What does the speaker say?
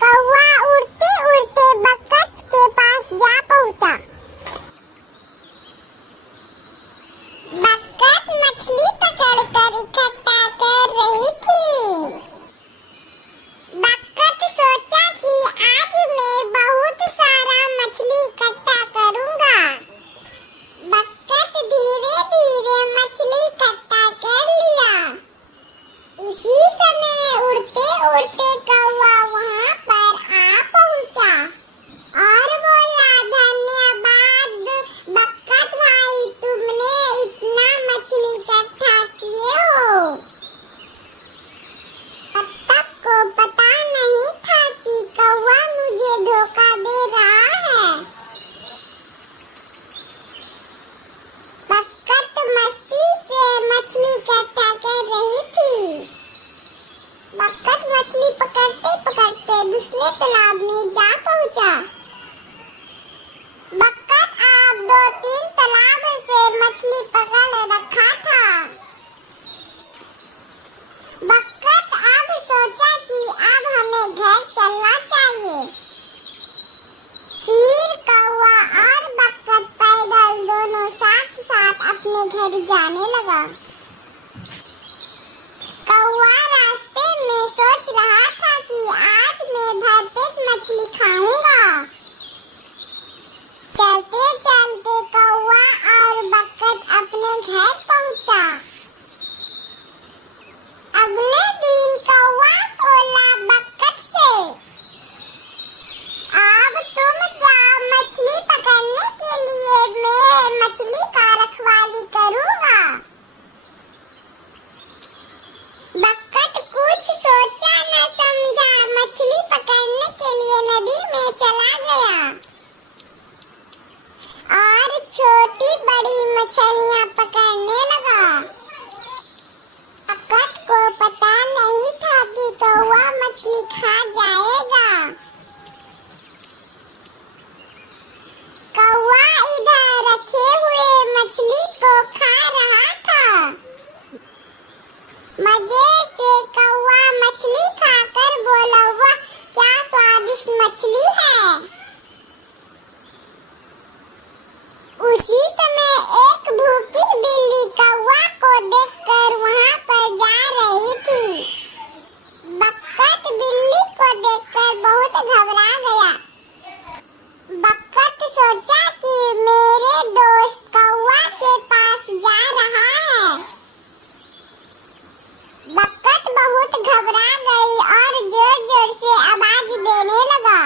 कौवा उड़ते उड़ते बतख के पास जा पहुंचा। बतख मछली पकड़कर इकट्ठा कर रही थी। बतख सोचा कि आज मैं बहुत सारा मछली इकट्ठा करूंगा। बतख धीरे धीरे मछली इकट्ठा कर लिया। उसी समय उड़ते उड़ते कौवा वहां पर आ पहुंचा और बोला, धन्यवाद बतख भाई, तुमने इतना मछली इकट्ठा किए हो। बतख को पता नहीं था कि कौवा मुझे धोखा दे रहा है। बतख मस्ती से मछली इकट्ठा कर रही थी। बतख मछली पकड़ते पकड़ते दूसरे तालाब में जा पहुंचा। बतख अब 2-3 तालाब से मछली पकड़ रखा था। बतख अब सोचा कि अब हमें घर चलना चाहिए। फिर कौवा और बतख पैदल दोनों साथ साथ अपने घर जाने लगा। कौवा रास्ते में सोच रहा था कि आज मैं भरपेट मछली खाऊंगा। चलते चलते कौवा और बतख अपने घर पहुंचा। अगले दिन कौवा बोला बतख से, अब तुम जाओ मछली पकड़ने के लिए, मैं मछली का रखवाली करूंगा। बतख कुछ सोचा न समझा, मछली पकड़ने के लिए नदी में चला गया और छोटी बड़ी मछलियां पकड़ने लगा। बतख को पता नहीं था कि कौवा मछली खा जाएगा। कौवा इधर रखे हुए मछली को खा रहा था। मजे से कौवा मछली खाकर बोला, वाह क्या स्वादिष्ट मछली है। उसी समय एक भूखी बिल्ली कौवा को देखकर वहां पर जा रही थी। बतख बिल्ली को देखकर बहुत घबरा गया। बतख सोचा कि मेरे दोस्त कौवा के पास जा रहा है। बतख बहुत घबरा गई और जोर जोर से आवाज देने लगा।